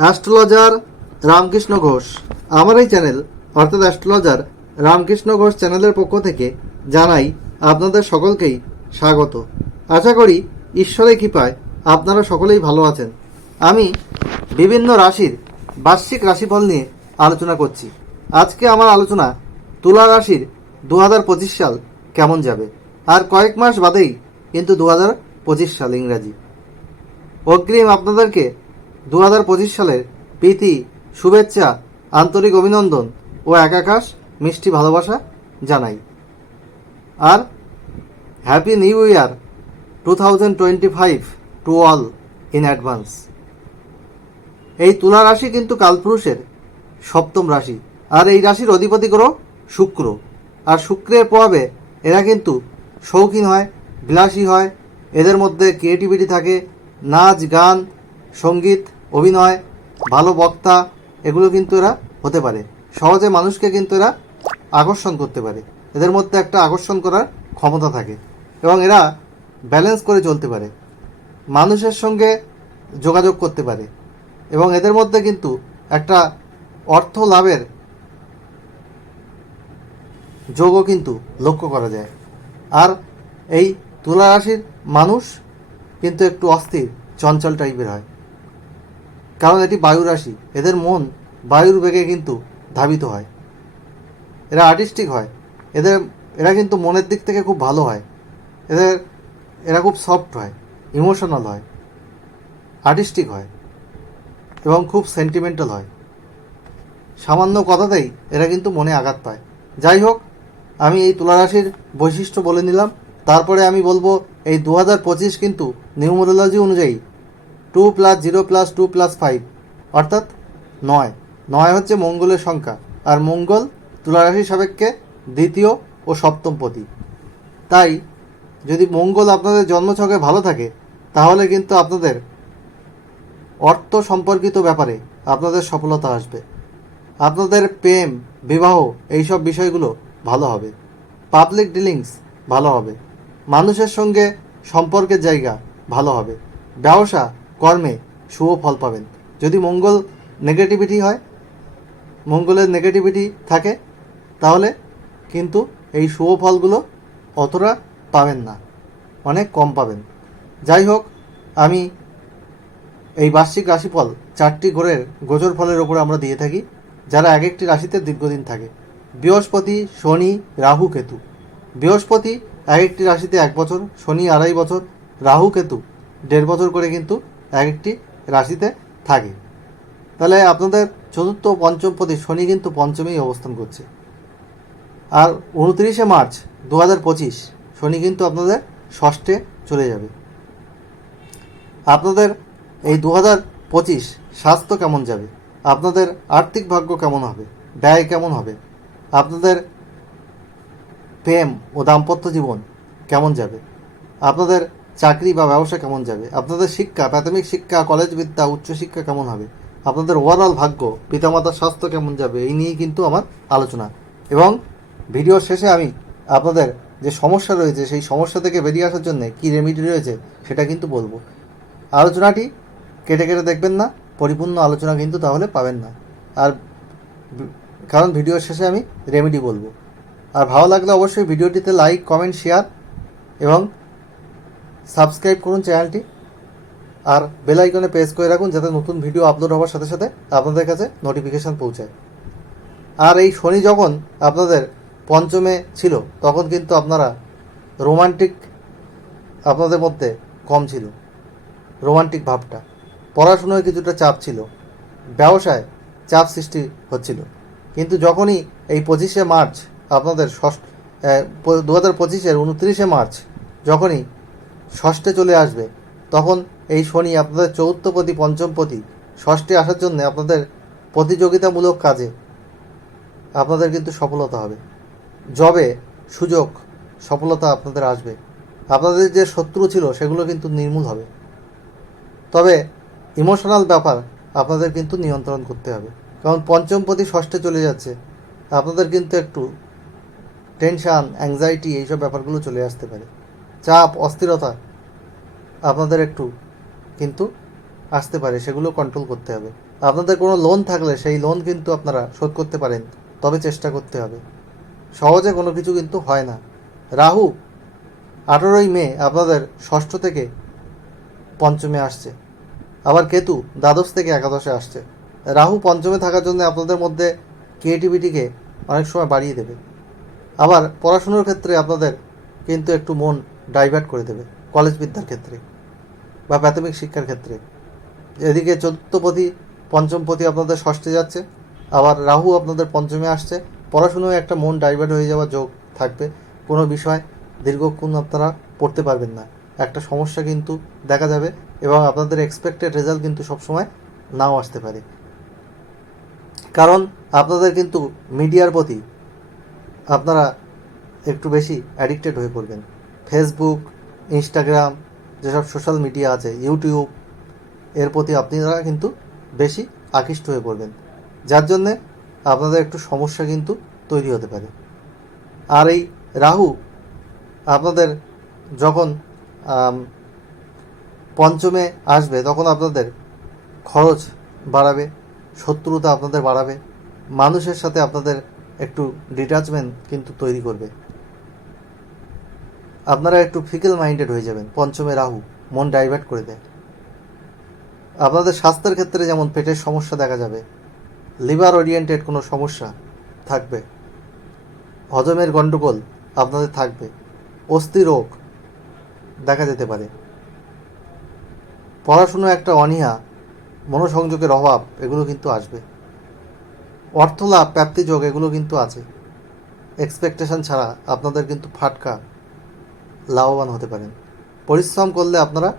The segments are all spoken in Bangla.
অ্যাস্ট্রোলজার রামকৃষ্ণ ঘোষ। আমার এই চ্যানেল অর্থাৎ অ্যাস্ট্রোলজার রামকৃষ্ণ ঘোষ চ্যানেলের পক্ষ থেকে জানাই আপনাদের সকলকেই স্বাগত। আশা করি ঈশ্বরের কৃপায় আপনারা সকলেই ভালো আছেন। আমি বিভিন্ন রাশির বার্ষিক রাশিফল নিয়ে আলোচনা করছি। আজকে আমার আলোচনা তুলা রাশির 2025 সাল কেমন যাবে। আর কয়েক মাস বাদেই কিন্তু 2025 সাল ইংরাজি। অগ্রিম আপনাদেরকে 2025 সালের প্রীতি, শুভেচ্ছা, আন্তরিক অভিনন্দন ও একাকাশ মিষ্টি ভালোবাসা জানাই। আর happy new year 2025 to all in advance. এই তুলা রাশি কিন্তু কালপুরুষের সপ্তম রাশি, আর এই রাশির অধিপতি গ্রহ শুক্র। আর শুক্রের প্রভাবে এরা কিন্তু শৌখিন হয়, বিলাসী হয়, এদের মধ্যে ক্রিয়েটিভিটি থাকে, নাচ গান, সঙ্গীত, অভিনয়, ভালো বক্তা, এগুলো কিন্তু এরা হতে পারে। সহজে মানুষকে কিন্তু এরা আকর্ষণ করতে পারে। এদের মধ্যে একটা আকর্ষণ করার ক্ষমতা থাকে এবং এরা ব্যালেন্স করে চলতে পারে, মানুষের সঙ্গে যোগাযোগ করতে পারে এবং এদের মধ্যে কিন্তু একটা অর্থ লাভের যোগও কিন্তু লক্ষ্য করা যায়। আর এই তুলা রাশির মানুষ কিন্তু একটু অস্থির, চঞ্চল টাইপের হয়, কারণ এটি বায়ু রাশি। এদের মন বায়ুর বেগে কিন্তু ধাবিত হয়। এরা আর্টিস্টিক হয়, এরা কিন্তু মনের দিক থেকে খুব ভালো হয়। এরা খুব সফট হয়, ইমোশনাল হয়, আর্টিস্টিক হয় এবং খুব সেন্টিমেন্টাল হয়। সামান্য কথাতেই এরা কিন্তু মনে আঘাত পায়। যাই হোক, আমি এই তুলা রাশির বৈশিষ্ট্য বলে নিলাম। তারপরে আমি বলবো এই 2025 কিন্তু নিউমেরোলজি অনুযায়ী 2 + 0 + 2 + 5 অর্থাৎ 9 হচ্ছে মঙ্গলের সংখ্যা। আর মঙ্গল তুলা রাশির সাপেক্ষে দ্বিতীয় ও সপ্তম পতি। তাই যদি মঙ্গল আপনাদের জন্মছকে ভালো থাকে তাহলে কিন্তু আপনাদের অর্থ সম্পর্কিত ব্যাপারে আপনাদের সফলতা আসবে। আপনাদের প্রেম, বিবাহ, এইসব বিষয়গুলো ভালো হবে। পাবলিক ডিলিংস ভালো হবে। মানুষের সঙ্গে সম্পর্কের জায়গা ভালো হবে। ব্যবসা কর্মে শুভ ফল পাবেন। যদি মঙ্গল নেগেটিভিটি হয়, মঙ্গলের নেগেটিভিটি থাকে, তাহলে কিন্তু এই শুভ ফলগুলো অতটা পাবেন না, অনেক কম পাবেন। যাই হোক, আমি এই বার্ষিক রাশিফল 4টি গ্রহের গোচর ফলের ওপরে আমরা দিয়ে থাকি, যারা এক একটি রাশিতে দীর্ঘদিন থাকে। বৃহস্পতি, শনি, রাহু, কেতু। বৃহস্পতি এক একটি রাশিতে 1 বছর, শনি 2.5 বছর, রাহু কেতু 1.5 বছর করে কিন্তু এক একটি রাশিতে থাকে। তাহলে আপনাদের চতুর্থ ও পঞ্চম পতি শনি কিন্তু পঞ্চমেই অবস্থান করছে। আর 29শে মার্চ 2025 শনি কিন্তু আপনাদের ষষ্ঠে চলে যাবে। আপনাদের এই 2025 স্বাস্থ্য কেমন যাবে, আপনাদের আর্থিক ভাগ্য কেমন হবে, ব্যয় কেমন হবে, আপনাদের প্রেম ও দাম্পত্য জীবন কেমন যাবে, আপনাদের চাকরি বা ব্যবসা কেমন যাবে, আপনাদের শিক্ষা, প্রাথমিক শিক্ষা, কলেজ বিদ্যা, উচ্চশিক্ষা কেমন হবে, আপনাদের ওভারঅল ভাগ্য, পিতামাতার স্বাস্থ্য কেমন যাবে, এই নিয়েই কিন্তু আমার আলোচনা। এবং ভিডিওর শেষে আমি আপনাদের যে সমস্যা রয়েছে সেই সমস্যা থেকে বেরিয়ে আসার জন্য কী রেমিডি রয়েছে সেটা কিন্তু বলবো। আলোচনাটি কেটে কেটে দেখবেন না, পরিপূর্ণ আলোচনা কিন্তু তাহলে পাবেন না। আর কারণ ভিডিওর শেষে আমি রেমেডি বলবো। আর ভালো লাগলে অবশ্যই ভিডিওটিতে লাইক, কমেন্ট, শেয়ার এবং সাবস্ক্রাইব করুন চ্যানেলটি। আর বেল আইকনে প্রেস করে রাখুন যাতে নতুন ভিডিও আপলোড হওয়ার সাথে সাথে আপনাদের কাছে নোটিফিকেশান পৌঁছায়। আর এই শনি যখন আপনাদের পঞ্চমে ছিল তখন কিন্তু আপনারা রোমান্টিক, আপনাদের মধ্যে কম ছিল রোমান্টিক ভাবটা, পড়াশুনোয় কিছুটা চাপ ছিল, ব্যবসায় চাপ সৃষ্টি হচ্ছিল। কিন্তু যখনই এই 25শে মার্চ আপনাদের 2025-এর 29শে মার্চ যখনই ষষ্ঠে চলে আসবে, তখন এই শনি আপনাদের চতুর্থপতি, পঞ্চমপতি ষষ্ঠে আসার জন্য আপনাদের প্রতিযোগিতামূলক কাজে আপনাদের কিন্তু সফলতা হবে। জবে সুযোগ, সফলতা আপনাদের আসবে। আপনাদের যে শত্রু ছিল সেগুলো কিন্তু নির্মূল হবে। তবে ইমোশনাল ব্যাপার আপনাদের কিন্তু নিয়ন্ত্রণ করতে হবে, কারণ পঞ্চমপতি ষষ্ঠে চলে যাচ্ছে। আপনাদের কিন্তু একটু টেনশান, অ্যাংজাইটি, এইসব ব্যাপারগুলো চলে আসতে পারে। চাপ, অস্থিরতা আপনাদের একটু কিন্তু আসতে পারে সেগুলো কন্ট্রোল করতে হবে। আপনাদের কোনো লোন থাকলে সেই লোন কিন্তু আপনারা শোধ করতে পারেন, তবে চেষ্টা করতে হবে। সহজে কোনো কিছু কিন্তু হয় না। রাহু 18ই মে আপনাদের ষষ্ঠ থেকে পঞ্চমে আসছে, আবার কেতু দ্বাদশ থেকে একাদশে আসছে। রাহু পঞ্চমে থাকার জন্য আপনাদের মধ্যে ক্রিয়েটিভিটিকে অনেক সময় বাড়িয়ে দেবে, আবার পড়াশুনোর ক্ষেত্রে আপনাদের কিন্তু একটু মন ডাইভার্ট করে দেবে, কলেজ বিদ্যার ক্ষেত্রে বা প্রাথমিক শিক্ষার ক্ষেত্রে। এদিকে চতুর্থপতি পঞ্চমপতি আপনাদের ষষ্ঠে যাচ্ছে, আবার রাহু আপনাদের পঞ্চমে আসছে। পড়াশুনোয় একটা মন ডাইভার্ট হয়ে যাওয়ার যোগ থাকবে, কোনো বিষয় দীর্ঘক্ষণ আপনারা পড়তে পারবেন না, একটা সমস্যা কিন্তু দেখা যাবে, এবং আপনাদের এক্সপেক্টেড রেজাল্ট কিন্তু সবসময় নাও আসতে পারে। কারণ আপনাদের কিন্তু মিডিয়ার প্রতি আপনারা একটু বেশি অ্যাডিক্টেড হয়ে পড়বেন। ফেসবুক, ইনস্টাগ্রাম, যেসব সোশ্যাল মিডিয়া আছে, ইউটিউব, এর প্রতি আপনারা কিন্তু বেশি আকৃষ্ট হয়ে পড়বেন, যার জন্যে আপনাদের একটু সমস্যা কিন্তু তৈরি হতে পারে। আর এই রাহু আপনাদের যখন পঞ্চমে আসবে তখন আপনাদের খরচ বাড়াবে, শত্রুতা আপনাদের বাড়াবে, মানুষের সাথে আপনাদের একটু ডিট্যাচমেন্ট কিন্তু তৈরি করবে, আপনারা একটু ফিকেল মাইন্ডেড হয়ে যাবেন। পঞ্চমে রাহু মন ডাইভার্ট করে দেয়। আপনাদের স্বাস্থ্যের ক্ষেত্রে যেমন পেটের সমস্যা দেখা যাবে, লিভার ওরিয়েন্টেড কোনো সমস্যা থাকবে, হজমের গণ্ডগোল আপনাদের থাকবে, অস্থি রোগ দেখা যেতে পারে, পড়াশুনো একটা অনীহা, মনোসংযোগের অভাব এগুলো কিন্তু আসবে, অর্থলাভ প্রাপ্তিযোগ এগুলো কিন্তু আছে। এক্সপেকটেশন ছাড়া আপনাদের কিন্তু ফাটকা লাভবান হতে পারেন। পরিশ্রম করলে আপনারা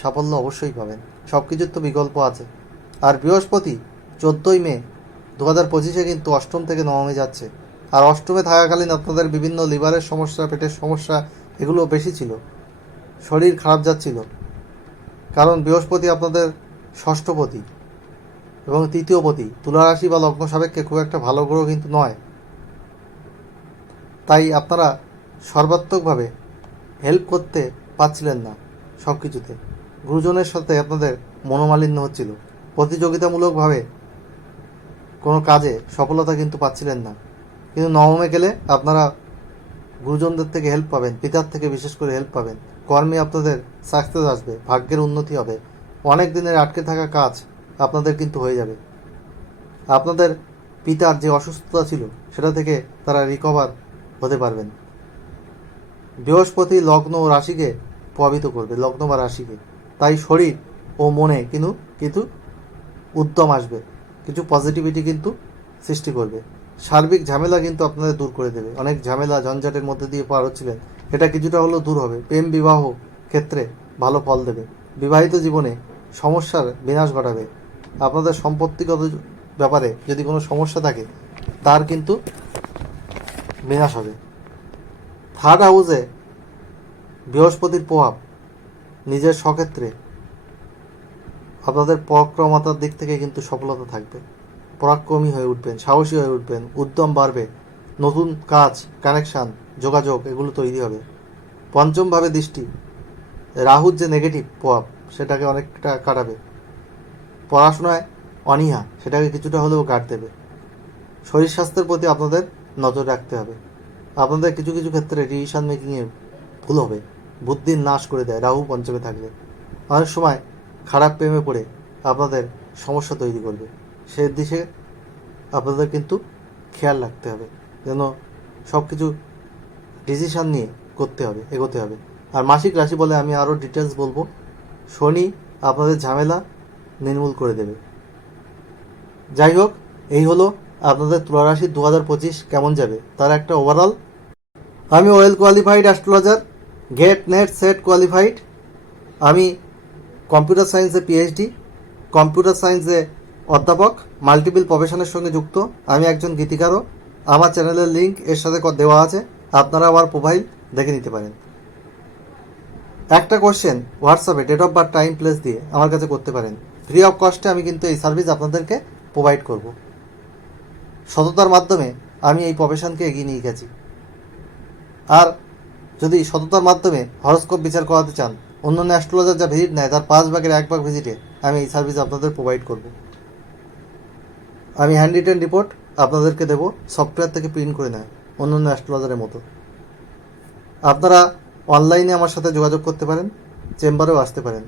সাফল্য অবশ্যই পাবেন, সব কিছুর তো বিকল্প আছে। আর বৃহস্পতি 14ই মে 2025 কিন্তু অষ্টম থেকে নবমে যাচ্ছে, আর অষ্টমে থাকাকালীন আপনাদের বিভিন্ন লিভারের সমস্যা, পেটের সমস্যা এগুলো বেশি ছিল, শরীর খারাপ যাচ্ছিল, কারণ বৃহস্পতি আপনাদের ষষ্ঠপতি এবং তৃতীয়পতি, তুলা রাশি বা লগ্ন সাপেক্ষে খুব একটা ভালো গ্রহ কিন্তু নয়। তাই আপনারা সর্বাত্মকভাবে হেল্প করতে পারছিলেন না সব কিছুতে, গুরুজনের সাথে আপনাদের মনোমালিন্য হচ্ছিল, প্রতিযোগিতামূলকভাবে কোনো কাজে সফলতা কিন্তু পাচ্ছিলেন না। কিন্তু নবমে গেলে আপনারা গুরুজনদের থেকে হেল্প পাবেন, পিতার থেকে বিশেষ করে হেল্প পাবেন, কর্মে আপনাদের সাকসেস আসবে, ভাগ্যের উন্নতি হবে, অনেক দিনের আটকে থাকা কাজ আপনাদের কিন্তু হয়ে যাবে। আপনাদের পিতার যে অসুস্থতা ছিল সেটা থেকে তারা রিকভার হতে পারবেন। বৃহস্পতি লগ্ন ও রাশিকে প্রভাবিত করবে, লগ্ন বা রাশিকে, তাই শরীর ও মনে কিন্তু উদ্যম আসবে, কিছু পজিটিভিটি কিন্তু সৃষ্টি করবে। সার্বিক ঝামেলা কিন্তু আপনাদের দূর করে দেবে, অনেক ঝামেলা ঝঞ্ঝাটের মধ্যে দিয়ে পার হচ্ছিলেন, এটা কিছুটা হলেও দূর হবে। প্রেম বিবাহ ক্ষেত্রে ভালো ফল দেবে, বিবাহিত জীবনে সমস্যার বিনাশ ঘটাবে, আপনাদের সম্পত্তিগত ব্যাপারে যদি কোনো সমস্যা থাকে তার কিন্তু বিনাশ হবে। থার্ড হাউসে বৃহস্পতির প্রভাব নিজের স্বক্ষেত্রে আপনাদের পরাক্রমতার দিক থেকে কিন্তু সফলতা থাকবে, পরাক্রমী হয়ে উঠবেন, সাহসী হয়ে উঠবেন, উদ্যম বাড়বে, নতুন কাজ, কানেকশান, যোগাযোগ এগুলো তৈরি হবে। পঞ্চমভাবে দৃষ্টি, রাহুর যে নেগেটিভ প্রভাব সেটাকে অনেকটা কাটাবে, পড়াশোনায় অনীহা সেটাকে কিছুটা হলেও কাট দেবে। শরীর স্বাস্থ্যের প্রতি আপনাদের নজর রাখতে হবে, আপনাদের কিছু কিছু ক্ষেত্রে ডিসিশন মেকিংয়ে ভুল হবে, বুদ্ধির নাশ করে দেয় রাহু পঞ্চমে থাকলে, অনেক সময় খারাপ প্রেমে পড়ে আপনাদের সমস্যা তৈরি করবে। সে দিকে আপনাদের কিন্তু খেয়াল রাখতে হবে, যেন সব কিছু ডিসিশান নিয়ে করতে হবে, এগোতে হবে। আর মাসিক রাশি বলে আমি আরও ডিটেলস বলবো, শনি আপনাদের ঝামেলা নির্মূল করে দেবে। যাই হোক, এই হলো আপনাদের তুলা রাশির 2025 কেমন যাবে তার একটা ওভারঅল। আমি well qualified astrologer, GATE NET SET qualified. আমি কম্পিউটার সায়েন্সে পিএইচডি, কম্পিউটার সায়েন্সে অধ্যাপক, মাল্টিপল প্রফেশনের সঙ্গে যুক্ত। আমি একজন গীতিকারও। আমার চ্যানেলের লিঙ্ক এর সাথে দেওয়া আছে, আপনারা আমার প্রোফাইল দেখে নিতে পারেন। একটা কোশ্চেন হোয়াটসঅ্যাপে date of birth, time, place দিয়ে আমার কাছে করতে পারেন, ফ্রি অফ কস্টে আমি কিন্তু এই সার্ভিস আপনাদেরকে প্রোভাইড করব। সততার মাধ্যমে আমি এই প্রফেশনকে এগিয়ে নিয়ে গেছি। আর যদি সততার মাধ্যমে হরস্কোপ বিচার করাতে চান অন্যান্য অ্যাস্ট্রোলজার যা ভিজিট নেয় তার 1/5 ভিজিটে আমি এই সার্ভিস আপনাদের প্রোভাইড করব। আমি হ্যান্ড রিটেন রিপোর্ট আপনাদেরকে দেবো, সফটওয়্যার থেকে প্রিন্ট করে নেয় অন্যান্য অ্যাস্ট্রোলজারের মতো। আপনারা অনলাইনে আমার সাথে যোগাযোগ করতে পারেন, চেম্বারেও আসতে পারেন।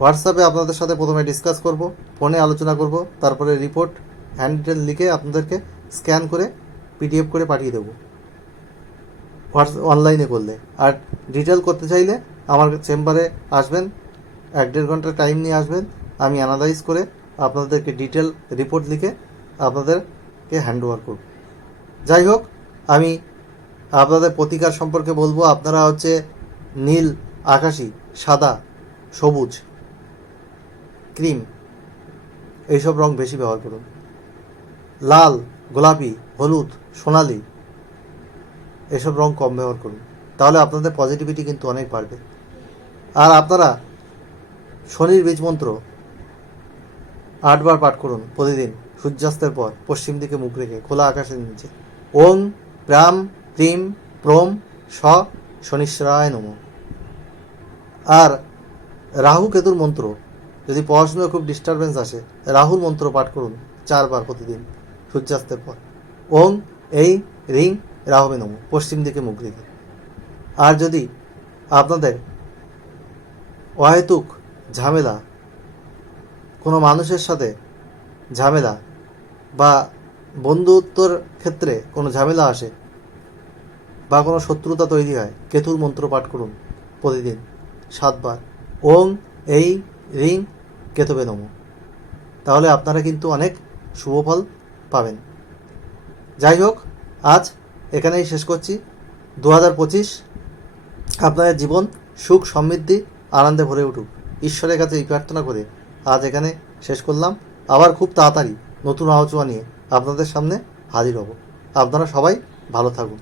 হোয়াটসঅ্যাপে আপনাদের সাথে প্রথমে ডিসকাস করব, ফোনে আলোচনা করব, তারপরে রিপোর্ট হ্যান্ড রিটেন লিখে আপনাদেরকে স্ক্যান করে পিডিএফ করে পাঠিয়ে দেবো অনলাইনে করলে। আর ডিটেল করতে চাইলে আমার চেম্বারে আসবেন, 1-1.5 ঘন্টা টাইম নিয়ে আসবেন, আমি অ্যানালাইজ করে আপনাদেরকে ডিটেল রিপোর্ট লিখে আপনাদেরকে হ্যান্ড ওভার করব। যাই হোক, আমি আপনাদের প্রতিকার সম্পর্কে বলবো। আপনারা হচ্ছে নীল, আকাশি, সাদা, সবুজ, ক্রিম এইসব রং বেশি ব্যবহার করুন। লাল, গোলাপি, হলুদ, সোনালি এসব রং কম ব্যবহার করুন, তাহলে আপনাদের পজিটিভিটি কিন্তু অনেক বাড়বে। আর আপনারা শনির বীজ মন্ত্র 8 বার পাঠ করুন প্রতিদিন সূর্যাস্তের পর, পশ্চিম দিকে মুখ রেখে খোলা আকাশের নিচে। ওং প্রাম প্রিম প্রম স শনিশ্চরায় নমঃ। আর রাহু কেতুর মন্ত্র, যদি পড়াশোনায় খুব ডিস্টারবেন্স আসে, রাহুর মন্ত্র পাঠ করুন 4 বার প্রতিদিন সূর্যাস্তের পর। ওং এই রিং রাহবে নমঃ, পশ্চিম দিকে মুখ রেখে। আর যদি আপনাদের অহেতুক ঝামেলা, কোনো মানুষের সাথে ঝামেলা বা বন্ধুত্বর ক্ষেত্রে কোনো ঝামেলা আসে বা কোনো শত্রুতা তৈরি হয়, কেতুর মন্ত্র পাঠ করুন প্রতিদিন 7 বার। ওং এই রিং কেতবে নমঃ, তাহলে আপনারা কিন্তু অনেক শুভফল পাবেন। যাই হোক, আজ এখানেই শেষ করছি। 2025 আপনাদের জীবন সুখ সমৃদ্ধি আনন্দে ভরে উঠুক, ঈশ্বরের কাছে এই প্রার্থনা করে আজ এখানে শেষ করলাম। আবার খুব তাড়াতাড়ি নতুন আলোচনা নিয়ে আপনাদের সামনে হাজির হব। আপনারা সবাই ভালো থাকুন।